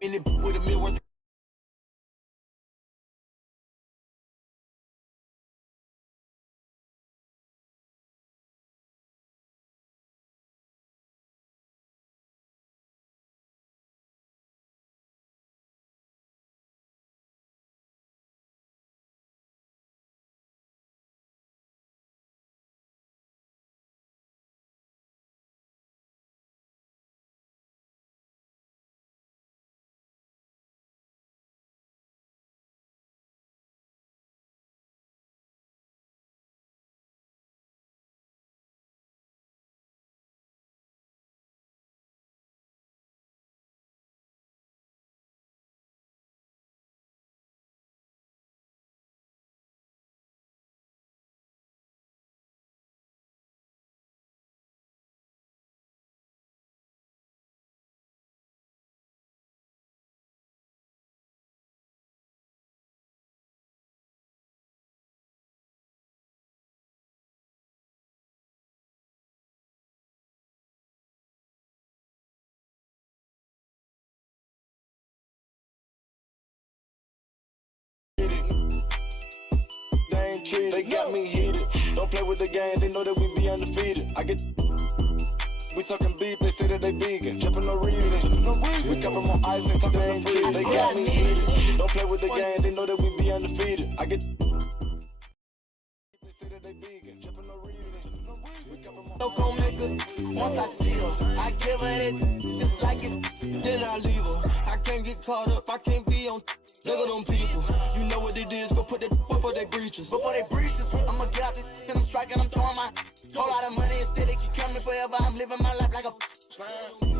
In it with a meal worth. They got me heated. Don't play with the game, they know that we be undefeated. We talking beef, they say that they vegan. Jumping no reason. We cover more ice and talking no freeze. They got me heated. Don't play with the game, they know that we be undefeated. They say that they vegan. Jumping no reason. We cover more no gon' make her. Once I see her, I give her it just like it. Then I leave her. I can't get caught up, I can't be on. Look at them people, you know what it is. Go put it before they breaches. I'ma get out this and I'm striking, I'm throwing my whole lot of money instead. It keep coming forever. I'm living my life like a slime.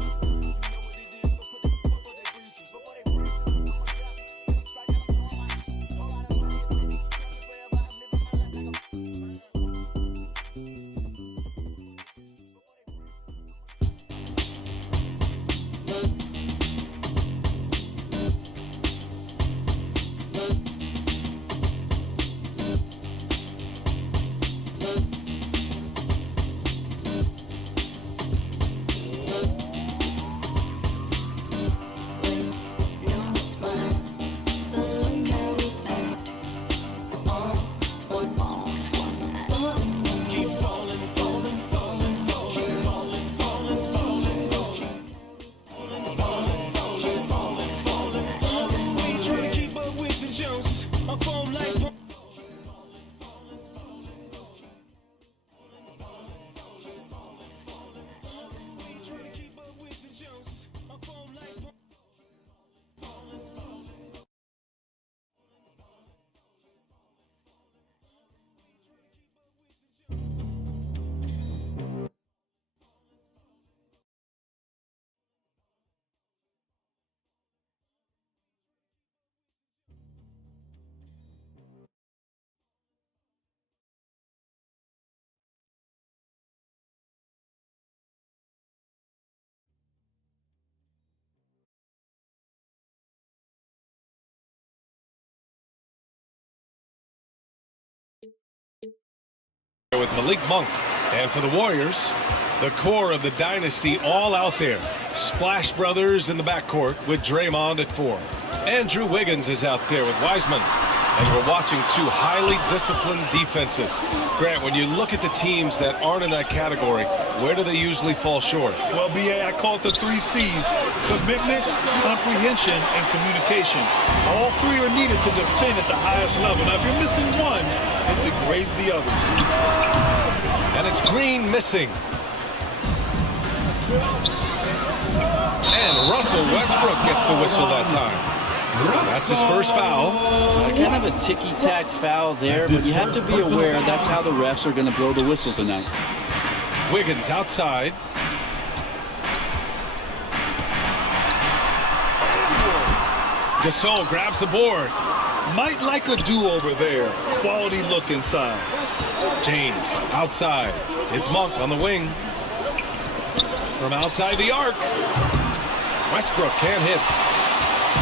With Malik Monk, and for the Warriors, the core of the dynasty all out there. Splash Brothers in the backcourt with Draymond at 4. Andrew Wiggins is out there with Wiseman. And we're watching two highly disciplined defenses. Grant, when you look at the teams that aren't in that category, where do they usually fall short? Well, B.A., I call it the 3 C's: commitment, comprehension, and communication. All three are needed to defend at the highest level. Now, if you're missing one, it degrades the others. And it's Green missing. And Russell Westbrook gets the whistle that time. That's his first foul. Kind of a ticky-tack foul there, but you have to be aware that's how the refs are going to blow the whistle tonight. Wiggins outside. Gasol grabs the board. Might like a do-over there. Quality look inside. James outside. It's Monk on the wing. From outside the arc. Westbrook can't hit.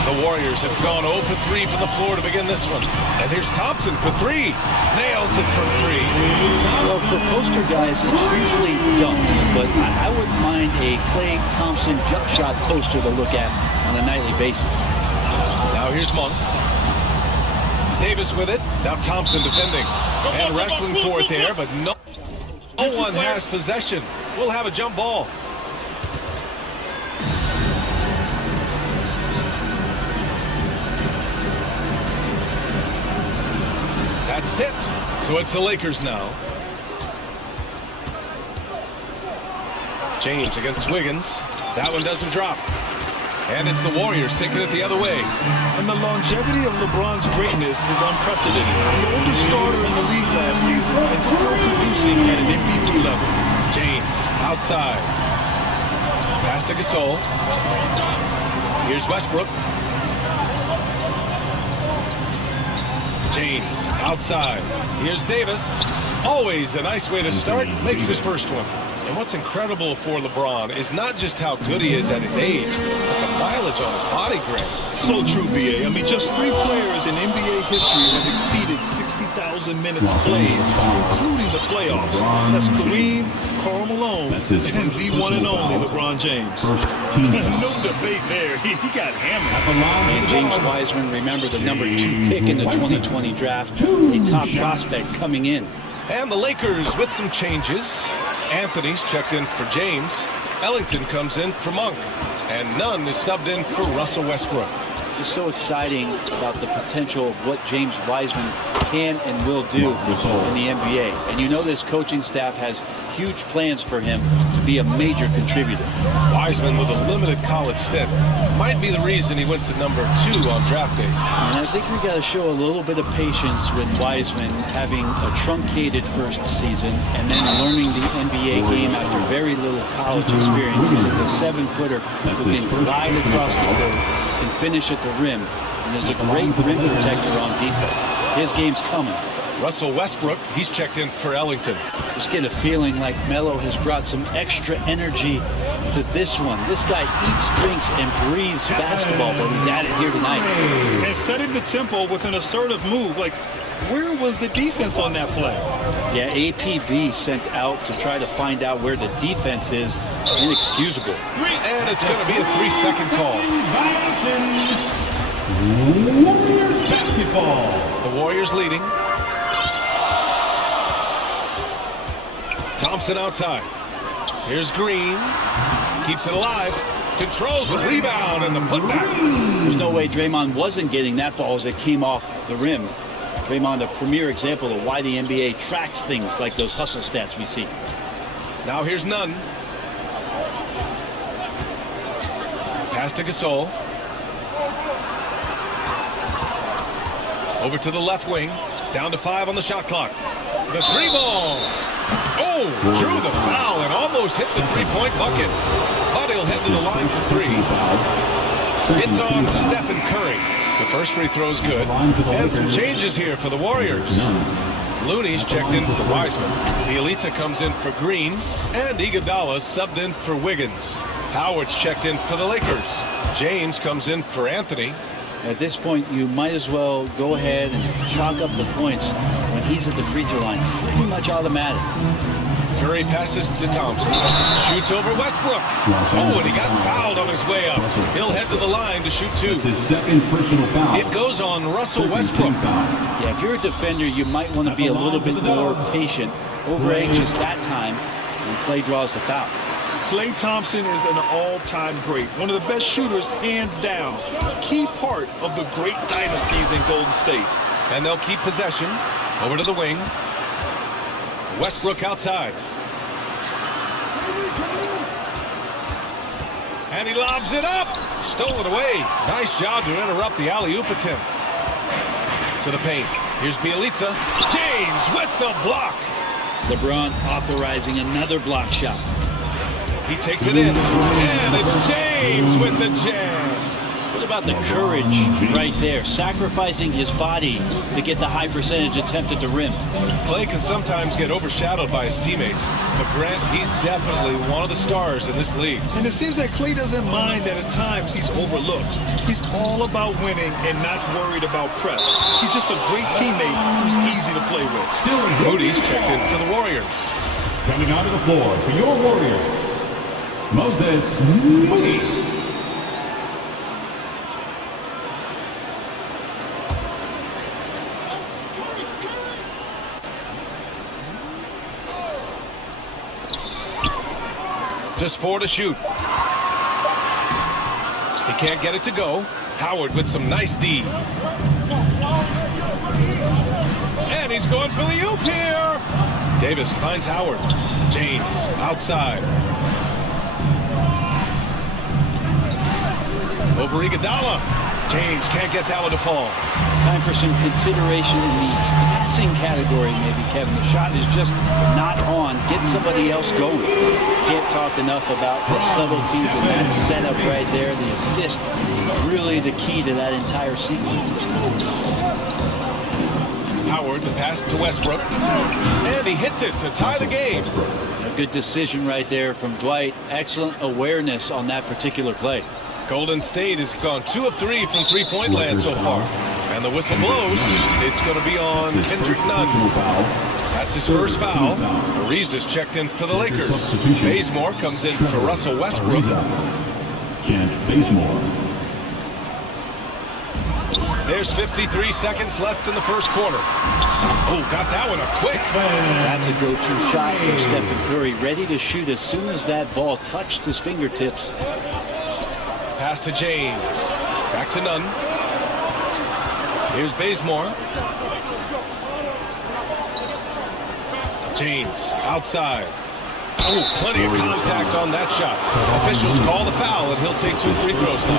The Warriors have gone 0 for 3 from the floor to begin this one. And here's Thompson for 3. Nails it from 3. Well, for poster guys, it's usually dunks, but I wouldn't mind a Klay Thompson jump shot poster to look at on a nightly basis. Now here's Monk. Davis with it. Now Thompson defending. And wrestling for it there, but no one has possession. We'll have a jump ball. That's tipped. So it's the Lakers now. James against Wiggins. That one doesn't drop. And it's the Warriors taking it the other way. And the longevity of LeBron's greatness is unprecedented. The oldest starter in the league last season and still producing at an MVP level. James outside. Pass to Gasol. Here's Westbrook. James outside. Here's Davis. Always a nice way to start. Makes his first one. And what's incredible for LeBron is not just how good he is at his age, but the mileage on his body grade. So true, B.A. I mean, just 3 players in NBA history have exceeded 60,000 minutes played, including the playoffs. That's Kareem, Karl Malone, and the one and only LeBron James. No debate there. He got hammered. And James Wiseman, remember the number 2 pick in the 2020 draft, a top prospect coming in. And the Lakers with some changes. Anthony's checked in for James. Ellington comes in for Monk. And Nunn is subbed in for Russell Westbrook. Just so exciting about the potential of what James Wiseman can and will do in the NBA. And you know this coaching staff has huge plans for him to be a major contributor. Wiseman with a limited college stint might be the reason he went to number 2 on draft day. And I think we got to show a little bit of patience with Wiseman having a truncated first season and then learning the NBA game after very little college experience. He's a 7-footer who can glide across the court, can finish at the rim, and there's a great rim protector on defense. His game's coming. Russell Westbrook, he's checked in for Ellington. Just get a feeling like Melo has brought some extra energy to this one. This guy eats, drinks, and breathes basketball, but he's at it here tonight. And setting the tempo with an assertive move. Like, where was the defense on that play? Yeah, APB sent out to try to find out where the defense is. Inexcusable. And it's going to be a 3-second call. Warriors basketball. The Warriors leading. Thompson outside. Here's Green. Keeps it alive. Controls the rebound and the putback. There's no way Draymond wasn't getting that ball as it came off the rim. Draymond, a premier example of why the NBA tracks things like those hustle stats we see. Now here's Nunn. Pass to Gasol. Over to the left wing. Down to 5 on the shot clock. The 3-ball. Oh, drew the foul and almost hit the 3-point bucket. But he'll head to the line for 3. It's on Stephen Curry. The first free throw's good. And some changes here for the Warriors. Looney's checked in for Wiseman. Bielitsa comes in for Green. And Iguodala subbed in for Wiggins. Howard's checked in for the Lakers. James comes in for Anthony. At this point, you might as well go ahead and chalk up the points when he's at the free throw line. Pretty much automatic. Curry passes to Thompson. Shoots over Westbrook. Oh, and he got fouled on his way up. He'll head to the line to shoot 2. That's his second personal foul. It goes on Russell Westbrook. Yeah, if you're a defender, you might want to be a little bit more patient, over anxious that time, when Klay draws the foul. Klay Thompson is an all-time great. One of the best shooters, hands down. Key part of the great dynasties in Golden State. And they'll keep possession. Over to the wing. Westbrook outside. And he lobs it up. Stolen away. Nice job to interrupt the alley-oop attempt. To the paint. Here's Bielitsa. James with the block. LeBron authorizing another block shot. He takes it in. And it's James with the jam. What about the courage right there, sacrificing his body to get the high percentage attempt at the rim. Clay can sometimes get overshadowed by his teammates, but Grant, he's definitely one of the stars in this league. And it seems that Clay doesn't mind that at times he's overlooked. He's all about winning and not worried about press. He's just a great teammate who's easy to play with. Moody's checked in for the Warriors. Coming onto the floor for your Warriors, Moses Moody. Just 4 to shoot. He can't get it to go. Howard with some nice D. And he's going for the oop here. Davis finds Howard. James outside. Over Iguodala. James can't get that one to fall. Time for some consideration in the passing category, maybe, Kevin. The shot is just not on. Get somebody else going. Can't talk enough about the subtleties of that setup right there. The assist, really the key to that entire sequence. Howard, the pass to Westbrook. And he hits it to tie the game. A good decision right there from Dwight. Excellent awareness on that particular play. Golden State has gone 2 of 3 from three-point land so far. And the whistle blows. It's going to be on Kendrick Nunn. That's his first foul. Ariza's checked in for the Lakers. Bazemore comes in for Russell Westbrook. Kent Bazemore. There's 53 seconds left in the first quarter. Oh, got that one up quick. That's a go-to shot for Stephen Curry. Ready to shoot as soon as that ball touched his fingertips. Pass to James. Back to Nunn. Here's Bazemore. James outside. Oh, plenty of contact on that shot. Officials call the foul, and he'll take 2 free throws now.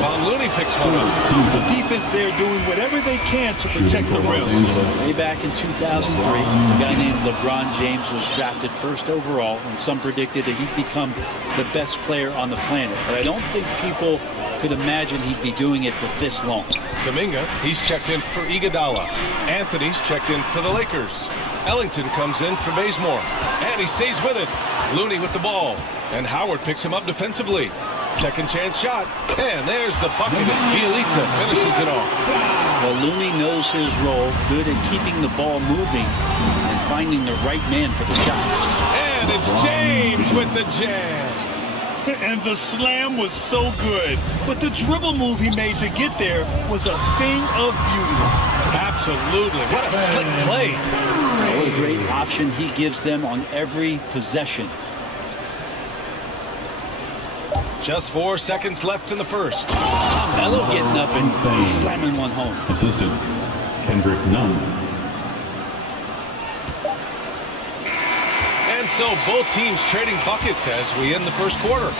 Kevon Looney picks one up. The defense there doing whatever they can to protect the rim. Way back in 2003, a guy named LeBron James was drafted first overall, and some predicted that he'd become the best player on the planet. But I don't think people could imagine he'd be doing it for this long. Kuminga, he's checked in for Iguodala. Anthony's checked in for the Lakers. Ellington comes in for Bazemore, and he stays with it. Looney with the ball, and Howard picks him up defensively. Second chance shot, and there's the bucket as Bielitsa finishes it off. Well, Looney knows his role, good at keeping the ball moving and finding the right man for the shot. And it's James with the jam. And the slam was so good, but the dribble move he made to get there was a thing of beauty. Absolutely. What a slick play. What a great option he gives them on every possession. Just 4 seconds left in the first. Melo getting up and slamming one home. Assistant, Kendrick Nunn. And so both teams trading buckets as we end the first quarter.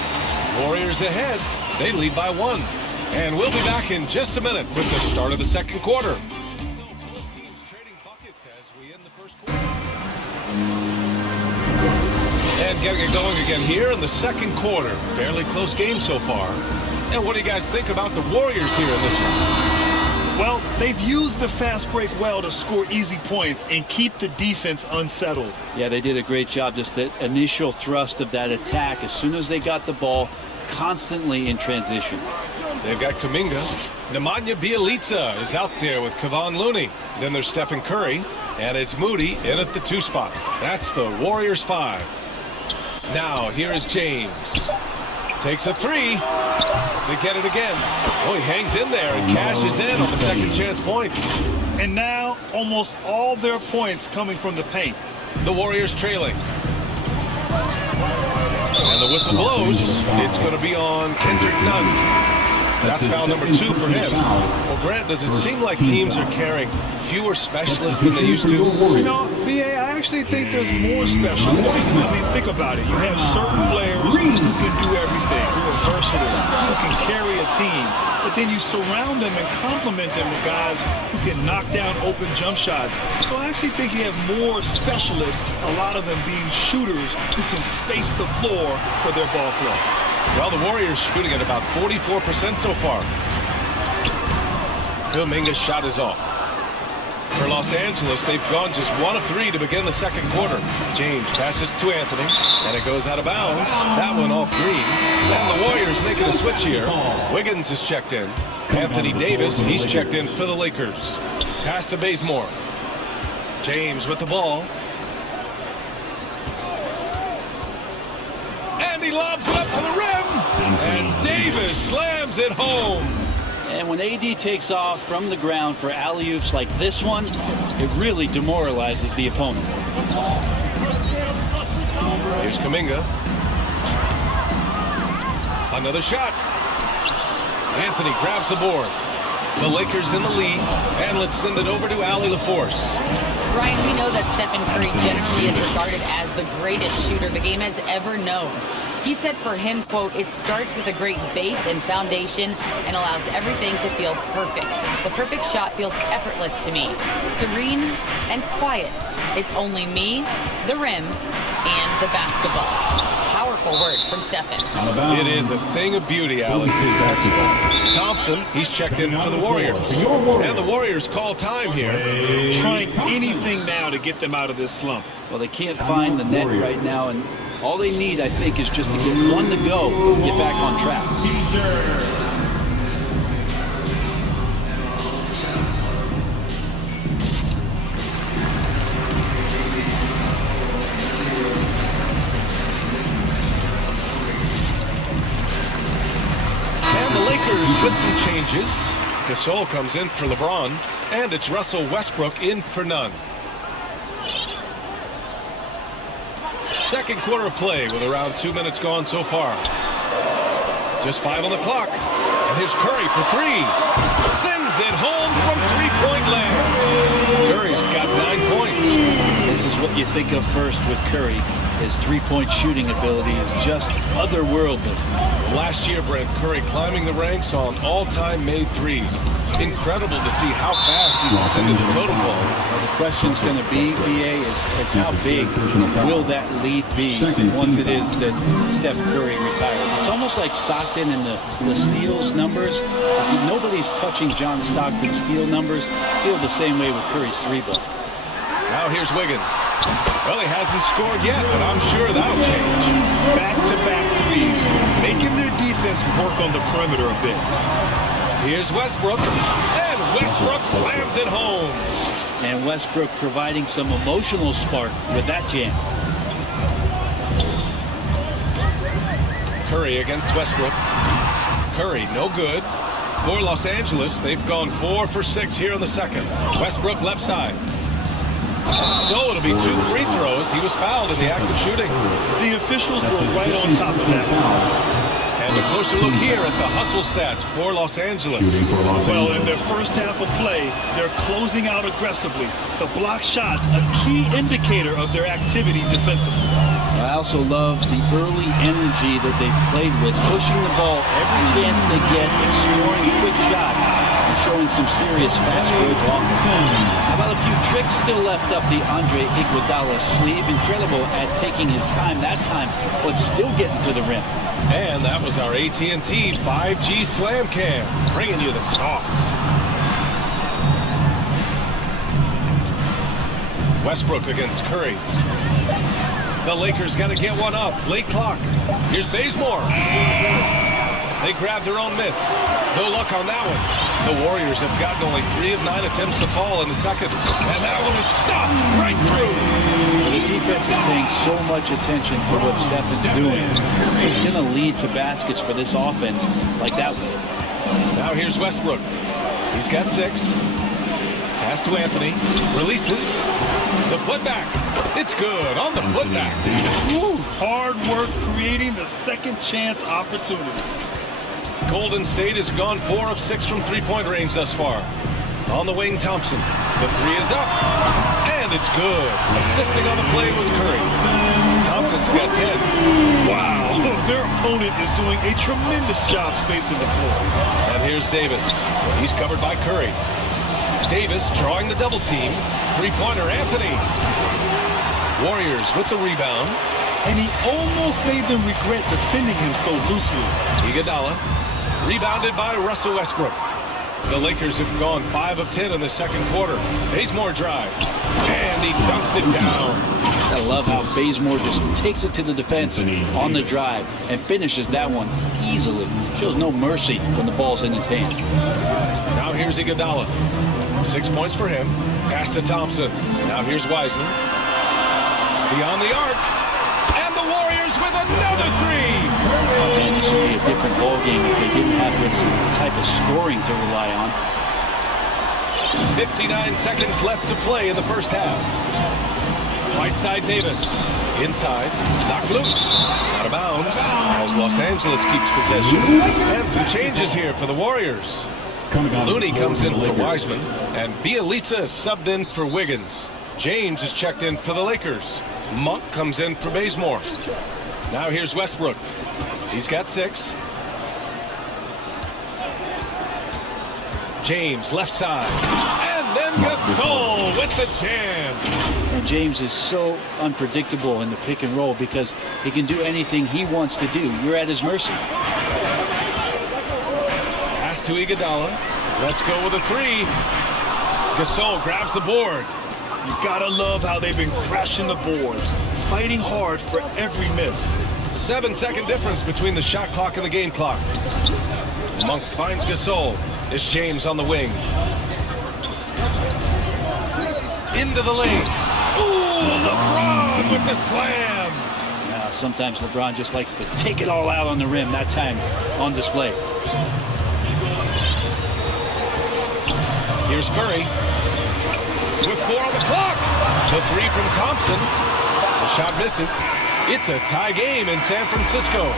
Warriors ahead. They lead by 1. And we'll be back in just a minute with the start of the second quarter. And getting it going again here in the second quarter. Fairly close game so far. And what do you guys think about the Warriors here in this one? Well, they've used the fast break well to score easy points and keep the defense unsettled. Yeah, they did a great job. Just the initial thrust of that attack, as soon as they got the ball, constantly in transition. They've got Kuminga. Nemanja Bjelica is out there with Kevon Looney. Then there's Stephen Curry. And it's Moody in at the 2 spot. That's the Warriors 5. Now, here is James. Takes a 3. They get it again. Oh, he hangs in there and cashes in on the second chance points. And now, almost all their points coming from the paint. The Warriors trailing. And the whistle blows. It's going to be on Kendrick Nunn. That's foul number 2 for him. Well, Grant, does it seem like teams are carrying fewer specialists than they used to? You know, B.A., I actually think there's more specialists. I mean, think about it. You have certain players who can do everything, who are versatile, who can carry a team. But then you surround them and complement them with guys who can knock down open jump shots. So I actually think you have more specialists, a lot of them being shooters who can space the floor for their ball club. Well, the Warriors shooting at about 44% so far. Kuminga's shot is off. For Los Angeles, they've gone just 1 of 3 to begin the second quarter. James passes to Anthony, and it goes out of bounds. That one off Green. And the Warriors making a switch here. Wiggins is checked in. Anthony Davis, he's checked in for the Lakers. Pass to Bazemore. James with the ball. And he lobs it up to the rim. And Davis slams it home. And when AD takes off from the ground for alley-oops like this one, it really demoralizes the opponent. Here's Kuminga. Another shot. Anthony grabs the board. The Lakers in the lead, and let's send it over to Allie LaForce. Ryan, we know that Stephen Curry generally is regarded as the greatest shooter the game has ever known. He said for him, quote, "It starts with a great base and foundation and allows everything to feel perfect. The perfect shot feels effortless to me, serene and quiet. It's only me, the rim, and the basketball." Powerful words from Stephen. It is a thing of beauty, Alex. Thompson, he's checked in for the Warriors. And the Warriors call time here. Trying anything now to get them out of this slump. Well, they can't find the net right now, and all they need, I think, is just to get one to go, get back on track. And the Lakers with some changes. Gasol comes in for LeBron, and it's Russell Westbrook in for none. Second quarter of play with around 2 minutes gone so far. Just 5 on the clock. And here's Curry for 3. Sends it home from three-point land. Curry's got 9 points. This is what you think of first with Curry. His three-point shooting ability is just otherworldly. Last year, Brent, Curry climbing the ranks on all-time made threes. Incredible to see how fast he's ascended the totem pole. Well, the question's going to be, BA, is how big will that lead be once it is that Steph Curry retires? It's almost like Stockton and the steals numbers. Nobody's touching John Stockton's steal numbers. I feel the same way with Curry's three ball. Now here's Wiggins. Well, he hasn't scored yet, but I'm sure that'll change. Back-to-back threes, making their defense work on the perimeter a bit. Here's Westbrook, and Westbrook slams it home. And Westbrook providing some emotional spark with that jam. Curry against Westbrook. Curry, no good. For Los Angeles, they've gone 4 for 6 here in the second. Westbrook left side. So it'll be 2 free throws. He was fouled in the act of shooting. The officials were right on top of that. And a closer look here at the hustle stats for Los Angeles. Well, in their first half of play, they're closing out aggressively. The block shots, a key indicator of their activity defensively. I also love the early energy that they've played with, pushing the ball every chance they get, exploring quick shots, and showing some serious fast break offense. How about a few tricks still left up the Andre Iguodala sleeve? Incredible at taking his time that time, but still getting to the rim. And that was our AT&T 5G Slam Cam, bringing you the sauce. Westbrook against Curry. The Lakers got to get one up. Late clock. Here's Bazemore. They grabbed their own miss. No luck on that one. The Warriors have gotten only 3 of 9 attempts to fall in the second. And that one is stuffed right through. The defense is paying so much attention to what Stephen's doing. It's going to lead to baskets for this offense like that one. Now here's Westbrook. He's got 6. Pass to Anthony. Releases. The putback. It's good on the putback. Woo, hard work creating the second chance opportunity. Golden State has gone 4 of 6 from three-point range thus far. On the wing, Thompson. The 3 is up. And it's good. Assisting on the play was Curry. Thompson's got 10. Wow. Their opponent is doing a tremendous job spacing the floor. And here's Davis. He's covered by Curry. Davis drawing the double team. Three-pointer, Anthony. Warriors with the rebound. And he almost made them regret defending him so loosely. Iguodala. Rebounded by Russell Westbrook. The Lakers have gone 5 of 10 in the second quarter. Bazemore drives, and he dunks it down. I love how Bazemore just takes it to the defense on the drive and finishes that one easily. Shows no mercy when the ball's in his hand. Now here's Iguodala. 6 points for him. Pass to Thompson. Now here's Wiseman. Beyond the arc. And the Warriors with another three. Oh, man, this would be a different ball game if they didn't have this type of scoring to rely on. 59 seconds left to play in the first half. Right side Davis. Inside. Knocked loose. Out of bounds. As Los Angeles keeps possession. And some changes here for the Warriors. Looney comes in for Wiseman. And Bielitsa is subbed in for Wiggins. James is checked in for the Lakers. Monk comes in for Bazemore. Now here's Westbrook. He's got 6. James left side. And then Gasol with the jam. And James is so unpredictable in the pick and roll because he can do anything he wants to do. You're at his mercy. Pass to Iguodala. Let's go with a 3. Gasol grabs the board. You gotta love how they've been crashing the boards, fighting hard for every miss. 7-second difference between the shot clock and the game clock. Monk finds Gasol. It's James on the wing. Into the lane. Ooh, LeBron with the slam. Sometimes LeBron just likes to take it all out on the rim. That time on display. Here's Curry. With 4 on the clock. The 3 from Thompson. The shot misses. It's a tie game in San Francisco.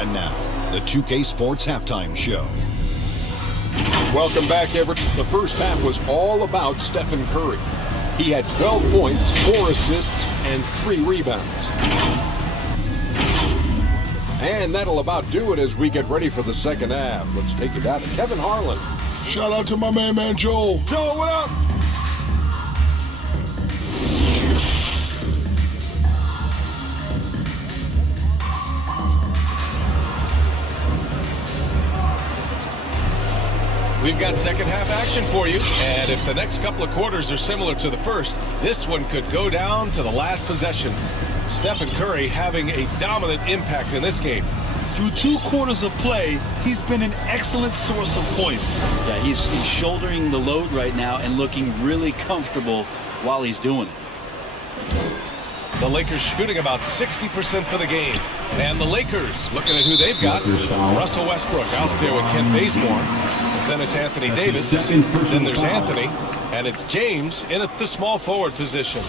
And now, the 2K Sports Halftime Show. Welcome back, everyone. The first half was all about Stephen Curry. He had 12 points, 4 assists, and 3 rebounds. And that'll about do it as we get ready for the second half. Let's take it down to Kevin Harlan. Shout out to my man Joel. Joel, what up? We've got second half action for you. And if the next couple of quarters are similar to the first, this one could go down to the last possession. Stephen Curry having a dominant impact in this game. Through 2 quarters of play, he's been an excellent source of points. Yeah, he's shouldering the load right now and looking really comfortable while he's doing it. The Lakers shooting about 60% for the game. And the Lakers looking at who they've got. Russell Westbrook out there with Kent Bazemore. Then it's Anthony Davis. Then there's Anthony. And it's James in at the small forward position.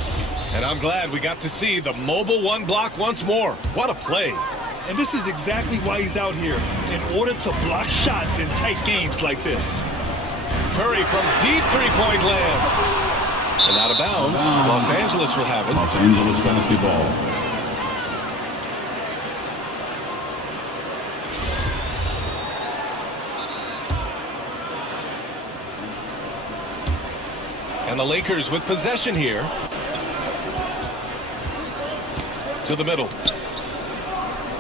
And I'm glad we got to see the mobile 1 block once more. What a play. And this is exactly why he's out here, in order to block shots in tight games like this. Curry from deep three-point land. And out of bounds. Los Angeles will have it. Los Angeles basketball. And the Lakers with possession here. To the middle.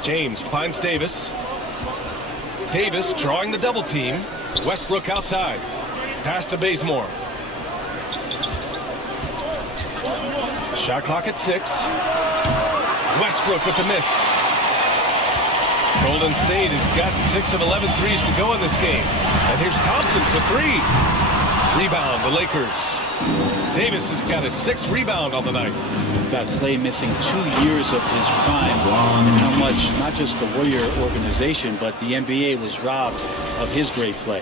James finds Davis. Davis drawing the double team. Westbrook outside. Pass to Bazemore. Shot clock at 6. Westbrook with the miss. Golden State has got 6 of 11 threes to go in this game. And here's Thompson for 3. Rebound, the Lakers. Davis has got his 6th rebound on the night. About Clay missing 2 years of his prime, and how much not just the Warrior organization, but the NBA was robbed of his great play.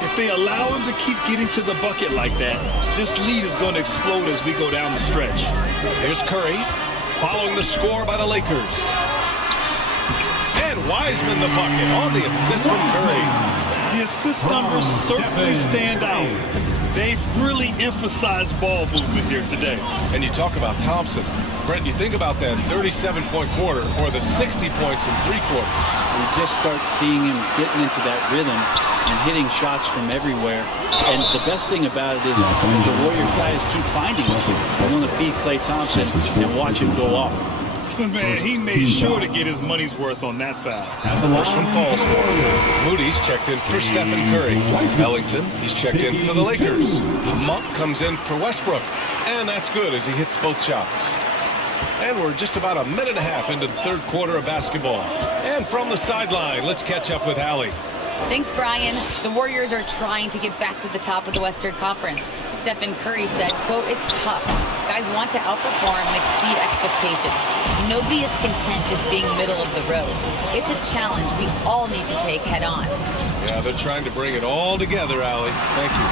If they allow him to keep getting to the bucket like that, this lead is going to explode as we go down the stretch. Here's Curry, following the score by the Lakers. And Wiseman the bucket on the assist from Curry. The assist numbers certainly stand out. They've really emphasized ball movement here today. And you talk about Thompson. Brent, you think about that 37-point quarter or the 60 points in 3 quarters. We just start seeing him getting into that rhythm and hitting shots from everywhere. And the best thing about it is the Warrior guys keep finding him. They want to feed Klay Thompson and watch him go off. Man, he made sure to get his money's worth on that foul. First one falls for him. Moody's checked in for Stephen Curry. Ellington, he's checked in for the Lakers. Monk comes in for Westbrook. And that's good as he hits both shots. And we're just about a minute and a half into the third quarter of basketball. And from the sideline, let's catch up with Allie. Thanks, Brian. The Warriors are trying to get back to the top of the Western Conference. Stephen Curry said, quote, "It's tough. Guys want to outperform and exceed expectations. Nobody is content just being middle of the road. It's a challenge we all need to take head on." Yeah, they're trying to bring it all together, Allie. Thank you.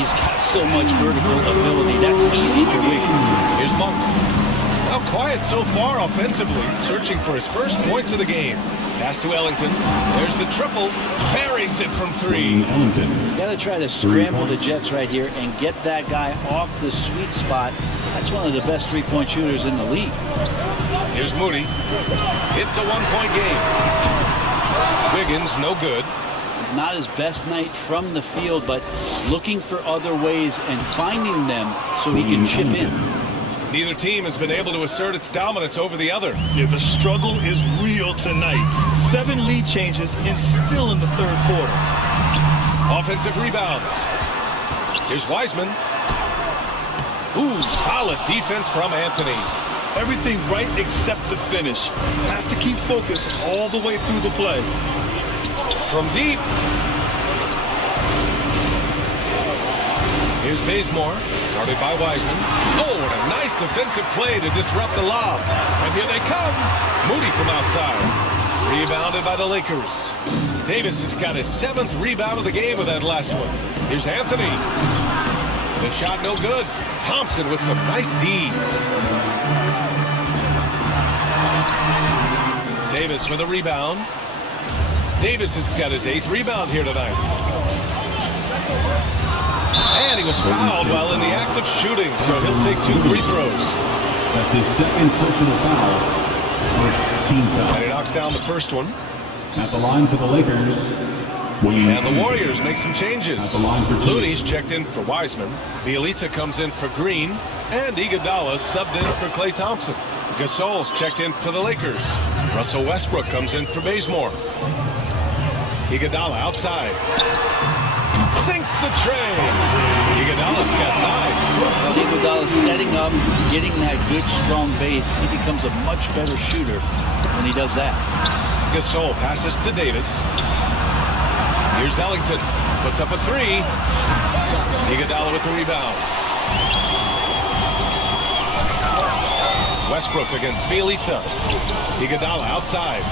He's got so much vertical ability. That's easy for Wiggins. Here's Monk. Now quiet so far offensively, searching for his first points of the game. Pass to Ellington. There's the triple. Buries it from three. You got to try to scramble the Jets right here and get that guy off the sweet spot. That's one of the best three-point shooters in the league. Here's Moody. It's a one-point game. Wiggins, no good. Not his best night from the field, but looking for other ways and finding them so he can chip in. Neither team has been able to assert its dominance over the other. Yeah, the struggle is real tonight. 7 lead changes and still in the third quarter. Offensive rebound. Here's Wiseman. Ooh, solid defense from Anthony. Everything right except the finish. Have to keep focus all the way through the play. From deep. Here's Bazemore, guarded by Wiseman. Oh, and a nice defensive play to disrupt the lob. And here they come. Moody from outside. Rebounded by the Lakers. Davis has got his 7th rebound of the game with that last one. Here's Anthony. The shot no good. Thompson with some nice D. Davis with a rebound. Davis has got his 8th rebound here tonight. And he was fouled while in the act of shooting, so he'll take 2 free throws. That's his second personal foul. First team foul. And he knocks down the first one. At the line for the Lakers. And the Warriors make some changes. At the line for Looney's checked in for Wiseman. Bielitsa comes in for Green. And Iguodala subbed in for Klay Thompson. Gasol's checked in for the Lakers. Russell Westbrook comes in for Bazemore. Iguodala outside. Sinks the tray. Iguodala's got 9. Iguodala's setting up, getting that good, strong base. He becomes a much better shooter when he does that. Gasol passes to Davis. Here's Ellington. Puts up a 3. Iguodala with the rebound. Westbrook against Bielitsa. Iguodala outside.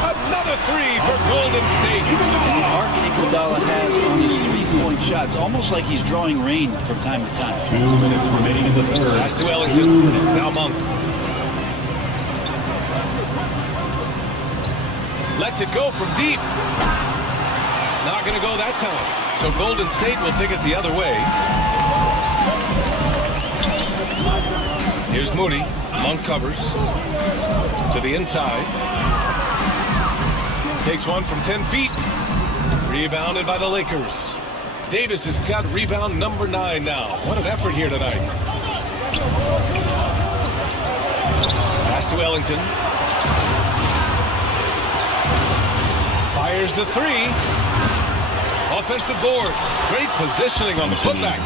Another 3 for Golden State. And the arc Iguodala has on his three-point shots, almost like he's drawing rain from time to time. 2 minutes remaining in the third. Pass to Ellington. Now Monk. Lets it go from deep. Not going to go that time. So Golden State will take it the other way. Here's Moody. Monk covers. To the inside. Takes one from 10 feet. Rebounded by the Lakers. Davis has got rebound number 9 now. What an effort here tonight. Pass to Ellington. Fires the 3. Offensive board. Great positioning on the putback.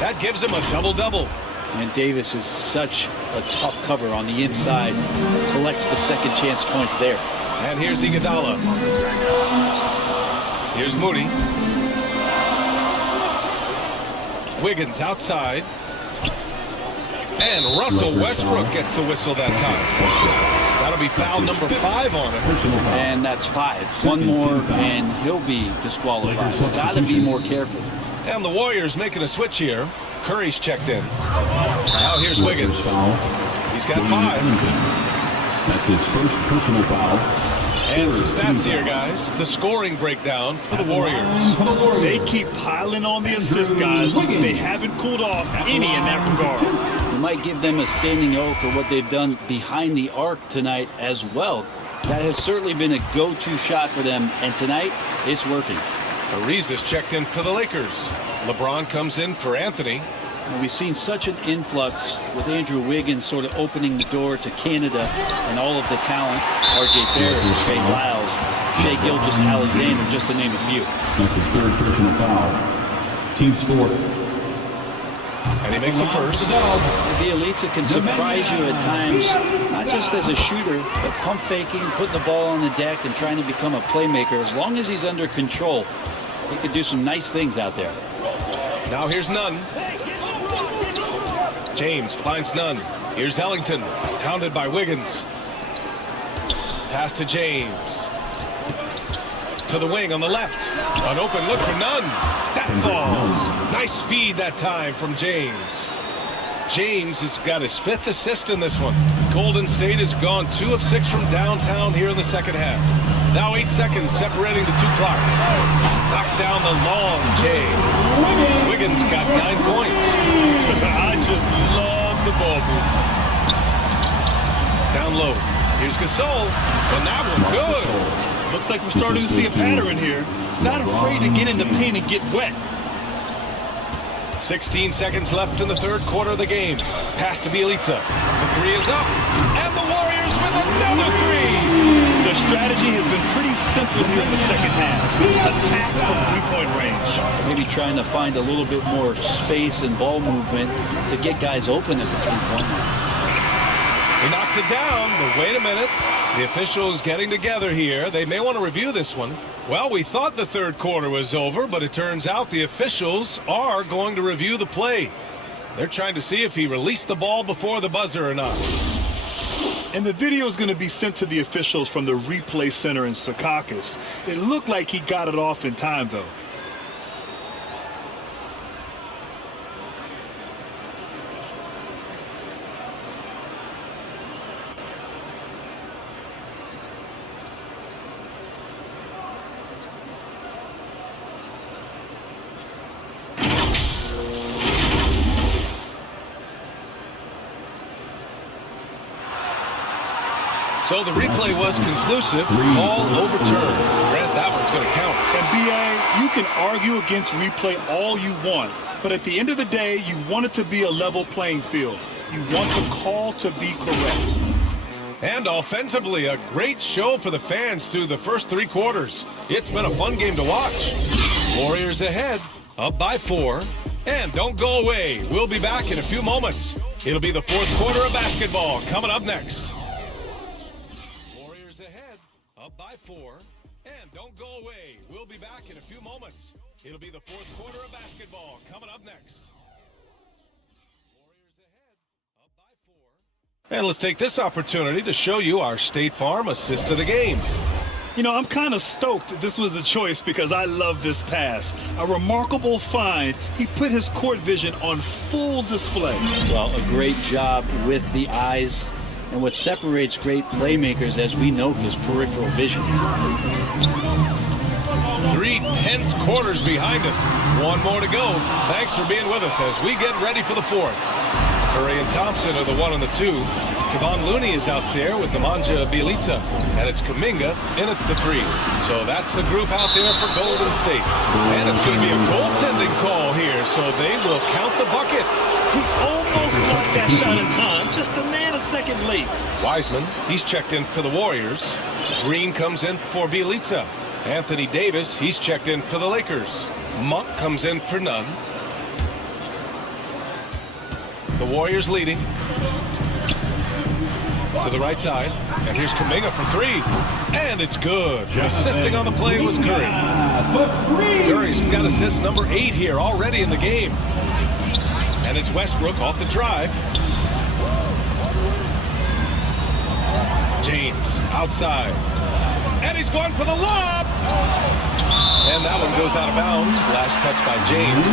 That gives him a double-double. And Davis is such a tough cover on the inside. Collects the second chance points there. And here's Iguodala. Here's Moody. Wiggins outside. And Russell Westbrook gets the whistle that time. That'll be foul number 5 on him. And that's 5. One more and he'll be disqualified. Got to be more careful. And the Warriors making a switch here. Curry's checked in. Now here's Wiggins. He's got 5. That's his first personal foul. And some stats here, guys. The scoring breakdown for the Warriors. They keep piling on the assist, guys. They haven't cooled off any in that regard. We might give them a standing O for what they've done behind the arc tonight as well. That has certainly been a go-to shot for them, and tonight it's working. Ariza's checked in for the Lakers. LeBron comes in for Anthony. We've seen such an influx with Andrew Wiggins sort of opening the door to Canada and all of the talent. R.J. Barrett, Trey Lyles, Shai Gilgeous-Alexander, just to name a few. That's his third personal foul. Team sport. And he makes the first. Bjelica can surprise you at times, not just as a shooter, but pump faking, putting the ball on the deck, and trying to become a playmaker. As long as he's under control, he could do some nice things out there. Now here's Nunn. James finds Nunn. Here's Ellington, hounded by Wiggins. Pass to James. To the wing on the left. An open look for Nunn. That falls. Nice feed that time from James. James has got his 5th assist in this one. Golden State has gone 2 of 6 from downtown here in the second half. Now 8 seconds separating the two clocks. Knocks down the long J. Wiggins got 9 points. I just love the ball move. Down low. Here's Gasol. And that one good. Looks like we're starting to see a pattern here. Not afraid to get in the paint and get wet. 16 seconds left in the third quarter of the game. Pass to Bjelica. The 3 is up. And the Warriors with another 3. Their strategy has been pretty simple here in the second half. Attack from three-point range. Maybe trying to find a little bit more space and ball movement to get guys open at the three-point line. He knocks it down, but wait a minute. The officials getting together here. They may want to review this one. Well, we thought the third quarter was over, but it turns out the officials are going to review the play. They're trying to see if he released the ball before the buzzer or not. And the video is going to be sent to the officials from the replay center in Secaucus. It looked like he got it off in time, though. So the replay was conclusive. Call overturned. Grant, that one's going to count. And B.A., you can argue against replay all you want, but at the end of the day, you want it to be a level playing field. You want the call to be correct. And offensively, a great show for the fans through the first 3 quarters. It's been a fun game to watch. Warriors ahead, up by 4. And don't go away. We'll be back in a few moments. It'll be the fourth quarter of basketball coming up next. Up by 4, and don't go away. We'll be back in a few moments. It'll be the fourth quarter of basketball coming up next. Warriors ahead, up by 4. And let's take this opportunity to show you our State Farm assist of the game. You know, I'm kind of stoked this was a choice because I love this pass. A remarkable find. He put his court vision on full display. Well, a great job with the eyes. And what separates great playmakers, as we know, is peripheral vision. 3 tense quarters behind us. 1 more to go. Thanks for being with us as we get ready for the fourth. Curry and Thompson are the 1 and the 2. Kevon Looney is out there with Nemanja Bjelica. And it's Kuminga in at the 3. So that's the group out there for Golden State. And it's going to be a goaltending call here, so they will count the bucket. He almost got that shot in time, just a second late. Wiseman, he's checked in for the Warriors. Green comes in for Bjelica. Anthony Davis, he's checked in for the Lakers. Monk comes in for Nunn. The Warriors leading. To the right side. And here's Kuminga for 3. And it's good. Assisting on the play was Curry. Curry's got assist number 8 here already in the game. And it's Westbrook off the drive. James outside. And he's going for the lob. And that one goes out of bounds. Last touch by James.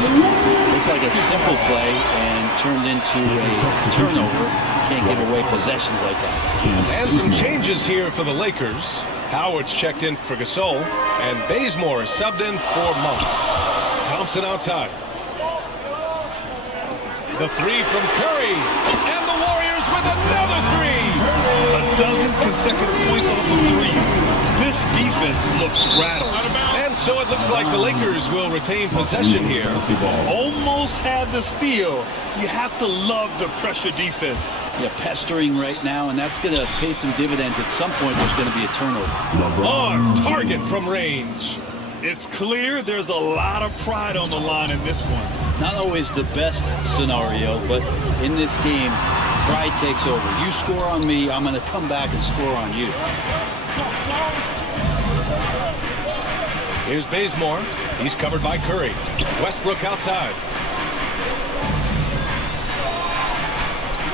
Looked like a simple play and turned into a turnover. Can't give away possessions like that. And some changes here for the Lakers. Howard's checked in for Gasol. And Bazemore is subbed in for Monk. Thompson outside. The 3 from Curry. And the Warriors with another 3. A dozen consecutive points off of threes. This defense looks rattled. And so it looks like the Lakers will retain possession here. Almost had the steal. You have to love the pressure defense. Yeah, pestering right now, and that's going to pay some dividends. At some point, there's going to be a turnover. On target from range. It's clear there's a lot of pride on the line in this one. Not always the best scenario, but in this game, pride takes over. You score on me, I'm going to come back and score on you. Here's Bazemore. He's covered by Curry. Westbrook outside.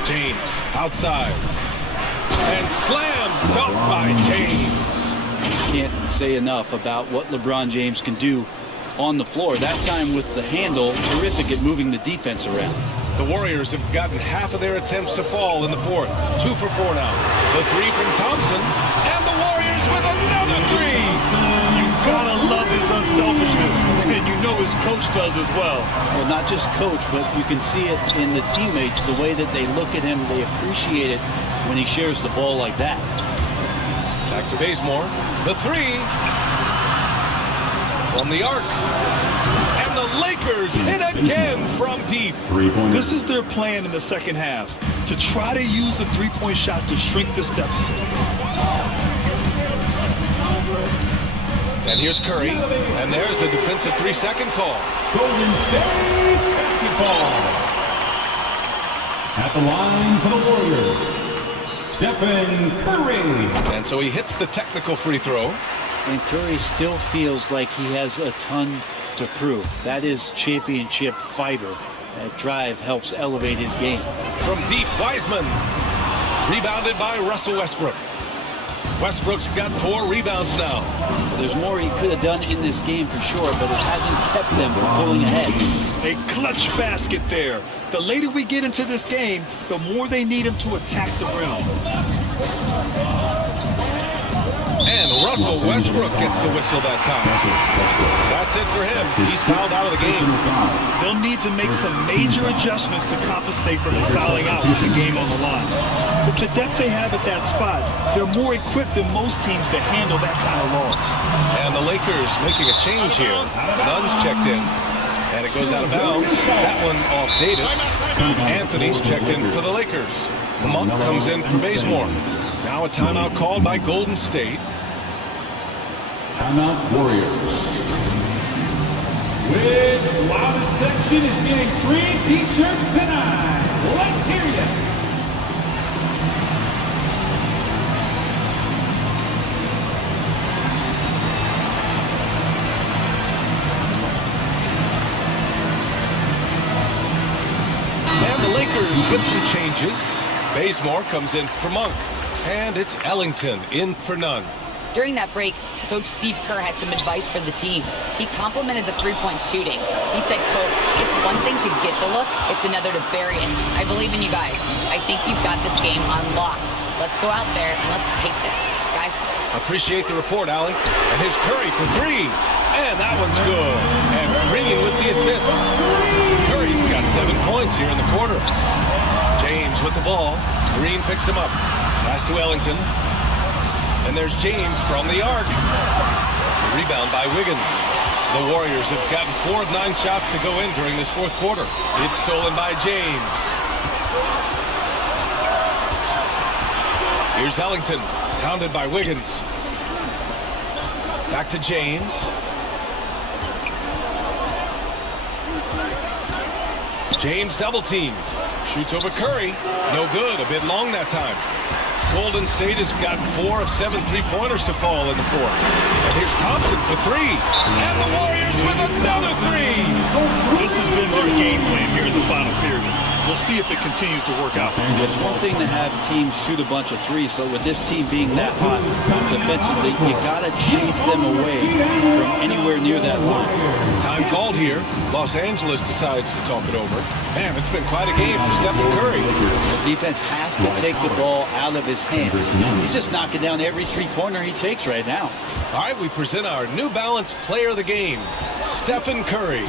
James outside. And slam dunk by James. Can't say enough about what LeBron James can do on the floor. That time with the handle, terrific at moving the defense around. The Warriors have gotten half of their attempts to fall in the fourth. 2 for 4 now. The three from Thompson. And the Warriors with another three. You gotta love his unselfishness. And you know his coach does as well. Well, not just coach, but you can see it in the teammates. The way that they look at him, they appreciate it when he shares the ball like that. Back to Bazemore. The three from the arc. And the Lakers hit again from deep. This is their plan in the second half, to try to use the three-point shot to shrink this deficit. And here's Curry. And there's a defensive 3-second call. Golden State basketball. At the line for the Warriors, Stephen Curry. And so he hits the technical free throw. And Curry still feels like he has a ton to prove. That is championship fiber. That drive helps elevate his game. From deep, Wiseman. Rebounded by Russell Westbrook. Westbrook's got 4 rebounds now. Well, there's more he could have done in this game for sure, but it hasn't kept them from pulling ahead. A clutch basket there. The later we get into this game, the more they need him to attack the rim. And Russell Westbrook gets the whistle that time. That's it for him. He's fouled out of the game. They'll need to make some major adjustments to compensate for the fouling out with the game on the line. With the depth they have at that spot, they're more equipped than most teams to handle that kind of loss. And the Lakers making a change here. Nunn's checked in. And it goes out of bounds. That one off Davis. Anthony's checked in for the Lakers. Monk comes in for Bazemore. Now a timeout called by Golden State. Timeout Warriors. With loudest section is getting free t-shirts tonight. Let's hear ya. And the Lakers with some changes. Bazemore comes in for Monk. And it's Ellington in for Nunn. During that break, Coach Steve Kerr had some advice for the team. He complimented the three-point shooting. He said, quote, "It's one thing to get the look, it's another to bury it. I believe in you guys. I think you've got this game on lock. Let's go out there and let's take this, guys." Appreciate the report, Allie. And here's Curry for 3. And that one's good. And Green with the assist. Curry's got 7 points here in the quarter. James with the ball. Green picks him up. Pass to Ellington. And there's James from the arc. The rebound by Wiggins. The Warriors have gotten 4 of 9 shots to go in during this fourth quarter. It's stolen by James. Here's Ellington, pounded by Wiggins. Back to James. James double teamed. Shoots over Curry. No good. A bit long that time. Golden State has gotten 4 of 7 3-pointers to fall in the fourth. And here's Thompson for 3. And the Warriors with another 3. This has been their game plan here in the final period. We'll see if it continues to work out. It's one thing to have teams shoot a bunch of threes, but with this team being that hot defensively, you got to chase them away from anywhere near that line. Time called here. Los Angeles decides to talk it over. Man, it's been quite a game for Stephen Curry. The defense has to take the ball out of his hands. He's just knocking down every three-pointer he takes right now. All right, we present our New Balance Player of the Game, Stephen Curry.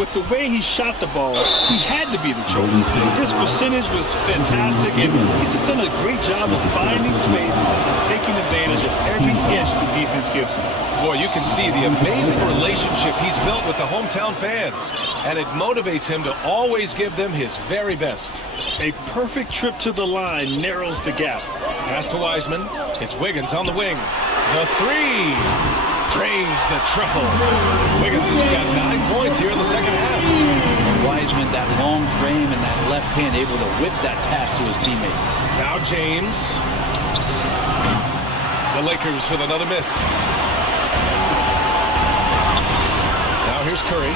With the way he shot the ball, he had to be the choice. His percentage was fantastic, and he's just done a great job of finding space and taking advantage of every inch the defense gives him. Boy, you can see the amazing relationship he's built with the hometown fans, and it motivates him to always give them his very best. A perfect trip to the line narrows the gap. Pass to Wiseman. It's Wiggins on the wing. The three. Drains the triple. Wiggins has got 9 points here in the second half. Wiseman, that long frame and that left hand, able to whip that pass to his teammate. Now James. The Lakers with another miss. Now here's Curry.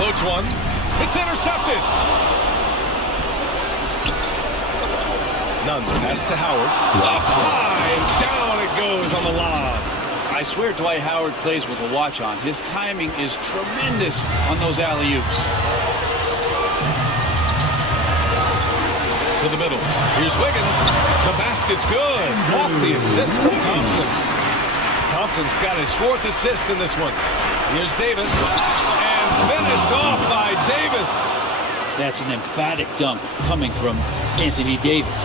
Floats one. It's intercepted. Nunn pass to Howard. Up high and down it goes on the lob. I swear Dwight Howard plays with a watch on. His timing is tremendous on those alley-oops. To the middle. Here's Wiggins. The basket's good. Off the assist from Thompson. Thompson's got his 4th assist in this one. Here's Davis. And finished off by Davis. That's an emphatic dunk coming from Anthony Davis.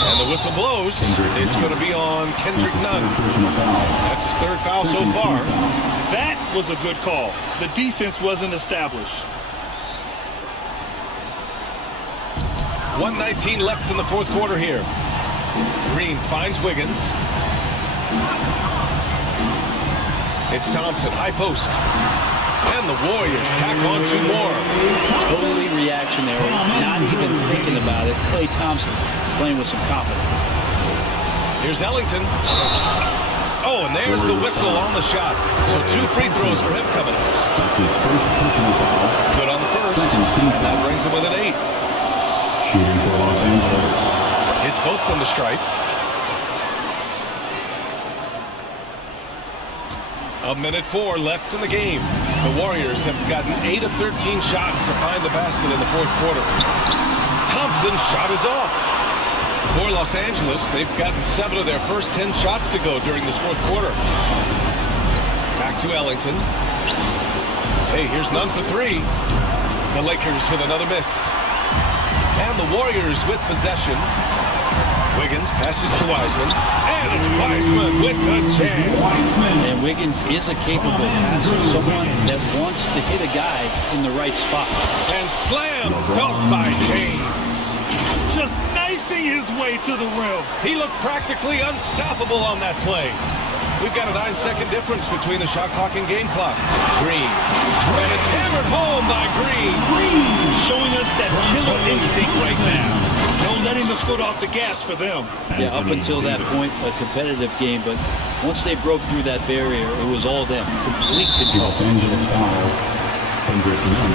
And the whistle blows. It's going to be on Kendrick Nunn. That's his 3rd foul so far. That was a good call. The defense wasn't established. 1:19 left in the 4th quarter here. Green finds Wiggins. It's Thompson, high post. And the Warriors tack on 2 more. Totally reactionary, not even thinking about it. Klay Thompson playing with some confidence. Here's Ellington. Oh, and there's the whistle on the shot. So 2 free throws for him coming up. That's his first personal foul. Good on the first. And that brings him within 8. Shooting for Los Angeles. It's both from the stripe. A minute 4 left in the game. The Warriors have gotten 8 of 13 shots to find the basket in the 4th quarter. Thompson's shot is off. For Los Angeles, they've gotten 7 of their first 10 shots to go during this 4th quarter. Back to Ellington. Hey, here's Nunn for 3. The Lakers with another miss. And the Warriors with possession. Wiggins passes to Wiseman. And it's Wiseman with the jam. And Wiggins is a capable passer, someone that wants to hit a guy in the right spot. And slam dunk by James. Just knifing his way to the rim. He looked practically unstoppable on that play. We've got a 9-second difference between the shot clock and game clock. Green. And it's hammered home by Green. Showing us that killer instinct right now. No letting the foot off the gas for them. Yeah, up until that point, a competitive game, but once they broke through that barrier, it was all them. Complete control. Los Angeles foul. Kendrick Nunn.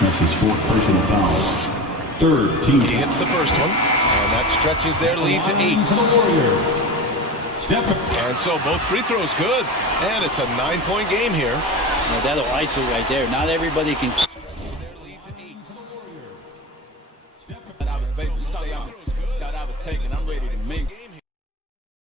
That's his 4th personal foul. 3rd team. He hits the first one, and that stretches their lead to 8. For the Warriors. And so both free throws good, and it's a 9-point game here. Yeah, that'll ice it right there. Not everybody can